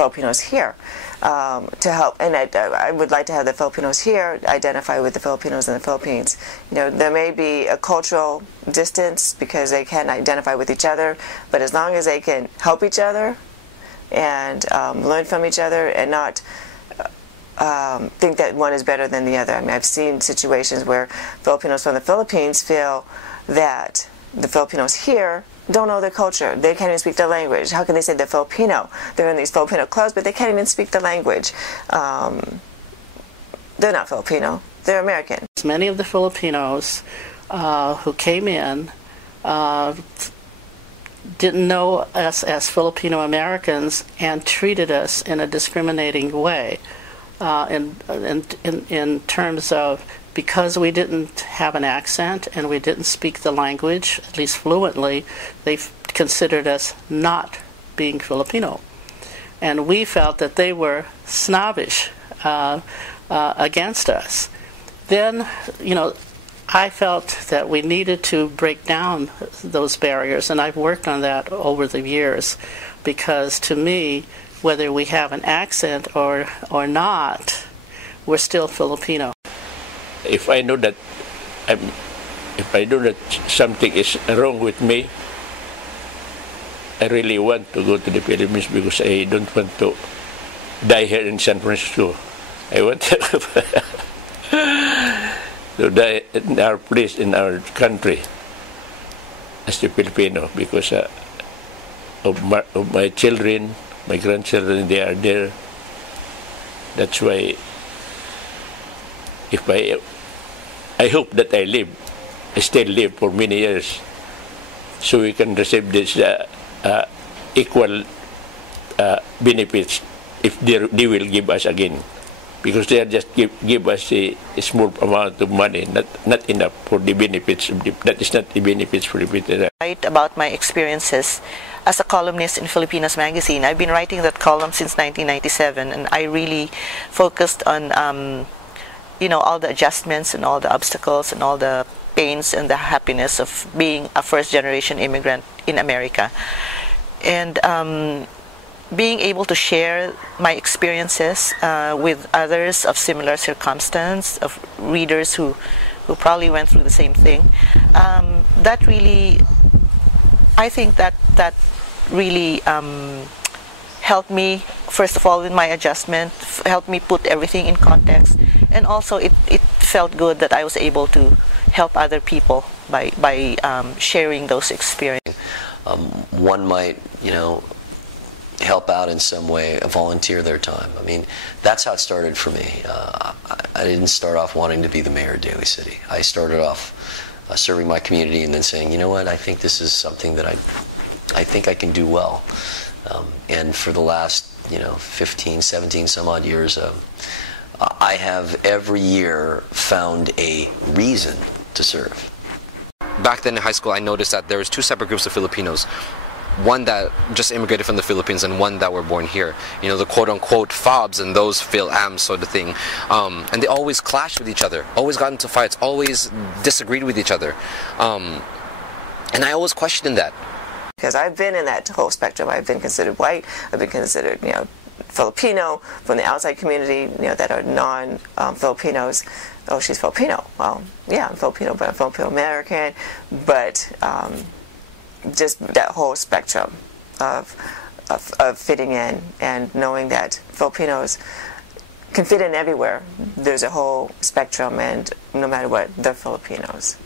Filipinos here to help. And I would like to have the Filipinos here identify with the Filipinos in the Philippines. You know, there may be a cultural distance because they can't identify with each other, but as long as they can help each other and learn from each other and not think that one is better than the other. I mean, I've seen situations where Filipinos from the Philippines feel that the Filipinos here don't know their culture. They can't even speak their language. How can they say they're Filipino? They're in these Filipino clubs, but they can't even speak the language. They're not Filipino. They're American. Many of the Filipinos who came in didn't know us as Filipino Americans and treated us in a discriminating way in terms of, because we didn't have an accent and we didn't speak the language, at least fluently, they considered us not being Filipino. And we felt that they were snobbish against us. Then, you know, I felt that we needed to break down those barriers, and I've worked on that over the years, because to me, whether we have an accent or not, we're still Filipino. If I know that something is wrong with me, I really want to go to the Philippines because I don't want to die here in San Francisco. I want to die in our place, in our country, as a Filipino, because of my children, my grandchildren, they are there. That's why I hope that I still live for many years, so we can receive this equal benefits if they will give us again. Because they are just give us a small amount of money, not enough for the benefits. That is not the benefits for the Filipino. Write about my experiences as a columnist in Filipinos magazine. I've been writing that column since 1997, and I really focused on you know, all the adjustments and all the obstacles and all the pains and the happiness of being a first-generation immigrant in America. And being able to share my experiences with others of similar circumstance, of readers who probably went through the same thing, that really, I think that really helped me, first of all, in my adjustment, helped me put everything in context, and also it felt good that I was able to help other people by sharing those experiences. One might, you know, help out in some way, volunteer their time. I mean, that's how it started for me. I didn't start off wanting to be the mayor of Daly City. I started off serving my community and then saying, you know what, I think this is something that I think I can do well. And for the last, you know, 15, 17 some odd years, I have every year found a reason to serve. Back then in high school, I noticed that there was two separate groups of Filipinos. One that just immigrated from the Philippines and one that were born here. You know, the quote-unquote FOBs and those Phil-Ams sort of thing. And they always clashed with each other, always got into fights, always disagreed with each other. And I always questioned that. Because I've been in that whole spectrum. I've been considered white. I've been considered, you know, Filipino from the outside community, you know, that are non-Filipinos. Oh, she's Filipino. Well, yeah, I'm Filipino, but I'm Filipino American. But just that whole spectrum of fitting in and knowing that Filipinos can fit in everywhere. There's a whole spectrum, and no matter what, they're Filipinos.